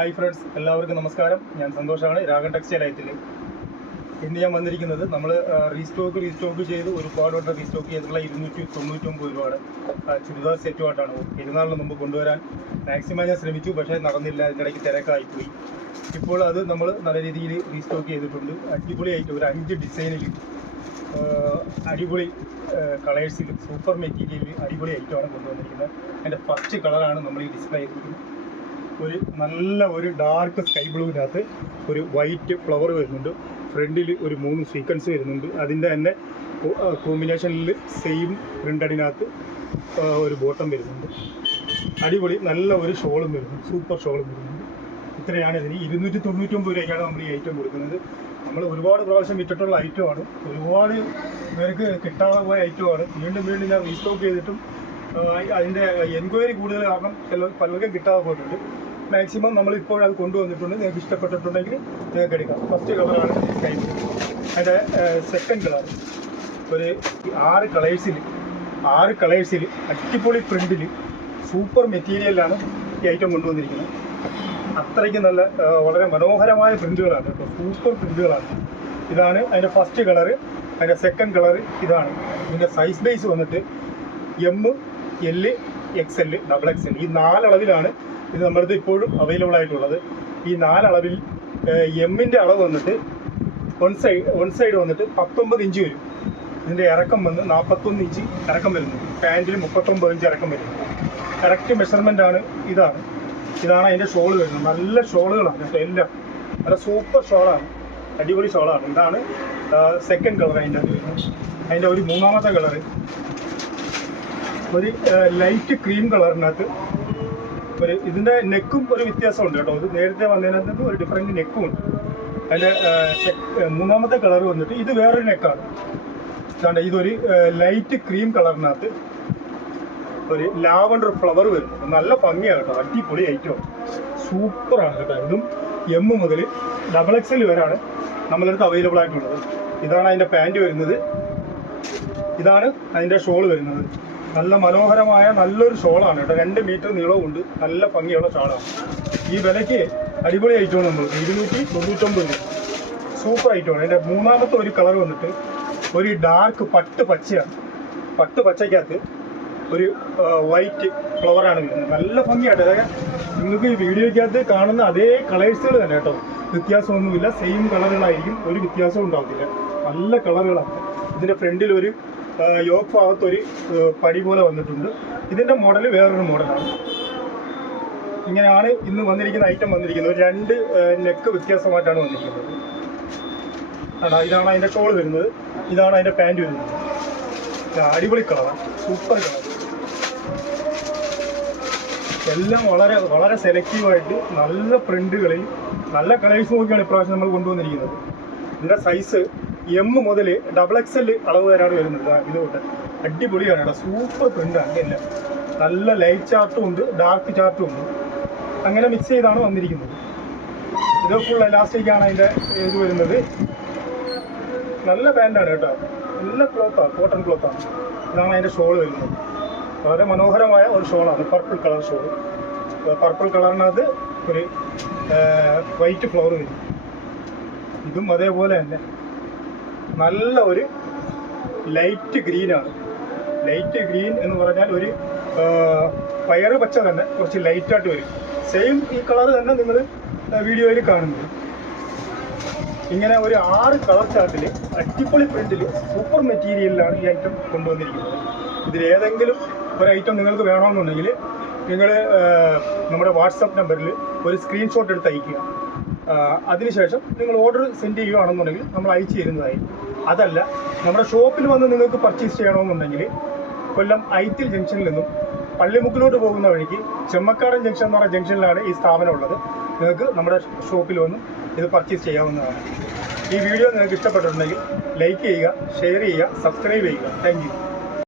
Hi friends, എല്ലാവർക്കും നമസ്കാരം. ഞാൻ സന്തോഷമാണ്, രാഗൻ ടെക്സ്റ്റൈൽ ഐത്തിൽ. ഇന്ന് ഞാൻ വന്നിരിക്കുന്നത് നമ്മൾ റീസ്റ്റോക്ക് ചെയ്ത് ഒരുപാട് വട്ടം റീസ്റ്റോക്ക് ചെയ്തിട്ടുള്ള 299 രൂപയുടെ ചുരിദാർ സെറ്റുമായിട്ടാണ് പെരുന്നാളിന് മുമ്പ് കൊണ്ടുവരാൻ മാക്സിമം ഞാൻ ശ്രമിച്ചു. പക്ഷേ നടന്നില്ല, അതിൻ്റെ ഇടയ്ക്ക് തിരക്കായിപ്പോയി. ഇപ്പോൾ അത് നമ്മൾ നല്ല രീതിയിൽ റീസ്റ്റോക്ക് ചെയ്തിട്ടുണ്ട്. അടിപൊളിയായിട്ട് ഒരു 5 ഡിസൈനിൽ അടിപൊളി കളേഴ്സിൽ സൂപ്പർ മെറ്റീരിയലിൽ അടിപൊളി ഐറ്റമാണ് കൊണ്ടുവന്നിരിക്കുന്നത്. അതിൻ്റെ ഫസ്റ്റ് കളറാണ് നമ്മൾ ഈ ഡിസ്പ്ലേ ചെയ്തിരിക്കുന്നത്. ഒരു ഡാർക്ക് സ്കൈ ബ്ലൂവിനകത്ത് ഒരു വൈറ്റ് ഫ്ലവർ വരുന്നുണ്ട്. ഫ്രണ്ടിൽ ഒരു 3 സീക്വൻസ് വരുന്നുണ്ട്. അതിൻ്റെ തന്നെ കോമ്പിനേഷനിൽ സെയിം പ്രിൻ്റഡിനകത്ത് ഒരു ബോട്ടം വരുന്നുണ്ട്. അടിപൊളി നല്ല ഒരു ഷോളും വരുന്നുണ്ട്, സൂപ്പർ ഷോളും വരുന്നുണ്ട്. ഇത്രയാണ് ഇതിന് 299 രൂപയ്ക്കാണ് നമ്മൾ ഈ ഐറ്റം കൊടുക്കുന്നത്. നമ്മൾ ഒരുപാട് പ്രാവശ്യം വിറ്റിട്ടുള്ള ഐറ്റമാണ്, ഒരുപാട് പേർക്ക് കിട്ടാതെ പോയ ഐറ്റമാണ്. വീണ്ടും ഞാൻ റീസ്റ്റോക്ക് ചെയ്തിട്ടും അതിൻ്റെ എൻക്വയറി കൂടുതൽ കാരണം പലർക്കും കിട്ടാതെ പോയിട്ടുണ്ട്. മാക്സിമം നമ്മളിപ്പോൾ അത് കൊണ്ടുവന്നിട്ടുണ്ട്. നിങ്ങൾക്ക് ഇഷ്ടപ്പെട്ടിട്ടുണ്ടെങ്കിൽ നിങ്ങൾക്ക് എടുക്കാം. ഫസ്റ്റ് കളറാണ് സ്കൈ ബ്ലൂ. അതിൻ്റെ സെക്കൻഡ് കളർ ഒരു 6 കളേഴ്സിൽ അടിപൊളി പ്രിൻറ്റിൽ സൂപ്പർ മെറ്റീരിയലാണ് ഈ ഐറ്റം കൊണ്ടുവന്നിരിക്കുന്നത്. അത്രയ്ക്ക് നല്ല വളരെ മനോഹരമായ പ്രിൻറ്റുകളാണ് കേട്ടോ, സൂപ്പർ പ്രിൻറ്റുകളാണ്. ഇതാണ് അതിൻ്റെ ഫസ്റ്റ് കളറ്. അതിൻ്റെ സെക്കൻഡ് കളറ് ഇതാണ്. ഇതിൻ്റെ സൈസ് ബേസ് വന്നിട്ട് M, L, XL, XXL ഈ 4 അളവിലാണ് ഇത് നമ്മുടെ ഇപ്പോഴും അവൈലബിൾ ആയിട്ടുള്ളത്. ഈ 4 അളവിൽ എമ്മിൻ്റെ അളവ് വന്നിട്ട് വൺ സൈഡ് വന്നിട്ട് 19 ഇഞ്ച് വരും. ഇതിൻ്റെ ഇറക്കം വന്ന് 41 ഇഞ്ച് ഇറക്കം വരുന്നു. പാൻറ്റിൽ 39 ഇഞ്ച് ഇറക്കം വരുന്നു. കറക്റ്റ് മെഷർമെൻ്റ് ആണ്. ഇതാണ് അതിൻ്റെ ഷോൾ വരുന്നത്. നല്ല ഷോളുകളാണ് കേട്ടോ, എല്ലാം നല്ല സൂപ്പർ ഷോളാണ്, അടിപൊളി ഷോളാണ്. ഇതാണ് സെക്കൻഡ് കളർ. അതിൻ്റെ ഒരു മൂന്നാമത്തെ കളറ് ഒരു ലൈറ്റ് ക്രീം കളറിനകത്ത് ഇതിൻ്റെ നെക്കും ഒരു വ്യത്യാസമുണ്ട് കേട്ടോ. ഇത് നേരത്തെ വന്നതിനകത്ത് ഒരു ഡിഫറെൻറ്റ് നെക്കും ഉണ്ട്. അതിൻ്റെ മൂന്നാമത്തെ കളർ വന്നിട്ട് ഇത് വേറൊരു നെക്കാണ്. ഇതാണ്ട് ഇതൊരു ലൈറ്റ് ക്രീം കളറിനകത്ത് ഒരു ലാവണ്ടർ ഫ്ലവർ വരുന്നു. നല്ല ഭംഗിയാണ് കേട്ടോ, അടിപൊളി ഐറ്റമാണ്, സൂപ്പറാണ് കേട്ടോ. ഇതും M മുതൽ XXL വരെയാണ് നമ്മളടുത്ത് അവൈലബിൾ ആയിട്ടുള്ളത്. ഇതാണ് അതിൻ്റെ പാൻറ്റ് വരുന്നത്. ഇതാണ് അതിൻ്റെ ഷോൾ വരുന്നത്. നല്ല മനോഹരമായ നല്ലൊരു ഷോളാണ് കേട്ടോ. 2 മീറ്റർ നീളവും ഉണ്ട്. നല്ല ഭംഗിയുള്ള ഷോളാണ്. ഈ വിലയ്ക്ക് അടിപൊളി ഐറ്റമാണ് നമ്മൾ 299 രൂപ. സൂപ്പർ ഐറ്റമാണ്. അതിൻ്റെ മൂന്നാമത്തെ ഒരു കളർ വന്നിട്ട് ഒരു ഡാർക്ക് പട്ട് പച്ചയ്ക്കകത്ത് ഒരു വൈറ്റ് ഫ്ലവറാണ് വരുന്നത്. നല്ല ഭംഗിയായിട്ട് അതായത് നിങ്ങൾക്ക് ഈ വീഡിയോയ്ക്കകത്ത് കാണുന്ന അതേ കളേഴ്സുകൾ തന്നെ കേട്ടോ, വ്യത്യാസമൊന്നുമില്ല. സെയിം കളറുകളായിരിക്കും, ഒരു വ്യത്യാസവും ഉണ്ടാകത്തില്ല. നല്ല കളറുകളാണ്. ഇതിൻ്റെ ഫ്രണ്ടിൽ ഒരു യോക്ക് ഭാഗത്തൊരു പടി പോലെ വന്നിട്ടുണ്ട്. ഇതിൻ്റെ മോഡൽ വേറൊരു മോഡലാണ്. ഇങ്ങനെയാണ് ഇന്ന് വന്നിരിക്കുന്ന ഐറ്റം വന്നിരിക്കുന്നത്. 2 നെക്ക് വ്യത്യാസമായിട്ടാണ് വന്നിരിക്കുന്നത്. ഇതാണ് അതിൻ്റെ ഷോൾ വരുന്നത്. ഇതാണ് അതിൻ്റെ പാൻറ്റ് വരുന്നത്. അടിപൊളി കളറാണ്, സൂപ്പർ കളർ. എല്ലാം വളരെ വളരെ സെലക്റ്റീവായിട്ട് നല്ല പ്രിൻറ്റുകളിൽ നല്ല കളേഴ്സ് നോക്കിയാണ് ഇപ്രാവശ്യം നമ്മൾ കൊണ്ടുവന്നിരിക്കുന്നത്. ഇതിൻ്റെ സൈസ് M മുതൽ XXL അളവ് വരെയാണ് വരുന്നത്. ഇതുകൊണ്ട് അടിപൊളിയാണ് കേട്ടോ, സൂപ്പർ പ്രിൻ്റാണ്. എല്ലാം നല്ല ലൈറ്റ് ചാർട്ടും ഉണ്ട്, ഡാർക്ക് ചാർട്ടും ഉണ്ട്. അങ്ങനെ മിക്സ് ചെയ്താണ് വന്നിരിക്കുന്നത്. ഇത് ഫുൾ എലാസ്റ്റിക്കാണ് അതിൻ്റെ ഇത് വരുന്നത്. നല്ല പാൻറ്റാണ് കേട്ടോ, നല്ല ക്ലോത്താണ്, കോട്ടൺ ക്ലോത്താണ്. ഇതാണ് അതിൻ്റെ ഷോൾ വരുന്നത്. വളരെ മനോഹരമായ ഒരു ഷോളാണ്, പർപ്പിൾ കളർ ഷോൾ. പർപ്പിൾ കളറിനകത്ത് ഒരു വൈറ്റ് ഫ്ലവർ വരും. ഇതും അതേപോലെ തന്നെ നല്ല ഒരു ലൈറ്റ് ഗ്രീനാണ്. ലൈറ്റ് ഗ്രീൻ എന്ന് പറഞ്ഞാൽ ഒരു പയറ് പച്ച തന്നെ കുറച്ച് ലൈറ്റായിട്ട് വരും. സെയിം ഈ കളർ തന്നെ നിങ്ങൾ വീഡിയോയിൽ കാണുന്നത്. ഇങ്ങനെ ഒരു 6 കളർ ചാർട്ടിൽ അടിപൊളി പ്രിൻറ്റിൽ സൂപ്പർ മെറ്റീരിയലിലാണ് ഈ ഐറ്റം കൊണ്ടുവന്നിരിക്കുന്നത്. ഇതിലേതെങ്കിലും ഒരു ഐറ്റം നിങ്ങൾക്ക് വേണമെന്നുണ്ടെങ്കിൽ നിങ്ങൾ നമ്മുടെ വാട്സപ്പ് നമ്പറിൽ ഒരു സ്ക്രീൻഷോട്ട് എടുത്ത് അയയ്ക്കുക. അതിനുശേഷം നിങ്ങൾ ഓർഡർ സെൻഡ് ചെയ്യുകയാണെന്നുണ്ടെങ്കിൽ നമ്മൾ അയച്ചു തരുന്നതായിരിക്കും. അതല്ല നമ്മുടെ ഷോപ്പിൽ വന്ന് നിങ്ങൾക്ക് പർച്ചേസ് ചെയ്യണമെന്നുണ്ടെങ്കിൽ കൊല്ലം ഐത്തിൽ ജംഗ്ഷനിൽ നിന്നും പള്ളിമുക്കിലോട്ട് പോകുന്ന വഴിക്ക് ചെമ്മക്കാടൻ ജംഗ്ഷൻ എന്ന് പറയുന്ന ജംഗ്ഷനിലാണ് ഈ സ്ഥാപനം ഉള്ളത്. നിങ്ങൾക്ക് നമ്മുടെ ഷോപ്പിൽ വന്ന് ഇത് പർച്ചേസ് ചെയ്യാവുന്നതാണ്. ഈ വീഡിയോ നിങ്ങൾക്ക് ഇഷ്ടപ്പെട്ടിട്ടുണ്ടെങ്കിൽ ലൈക്ക് ചെയ്യുക, ഷെയർ ചെയ്യുക, സബ്സ്ക്രൈബ് ചെയ്യുക. Thank you.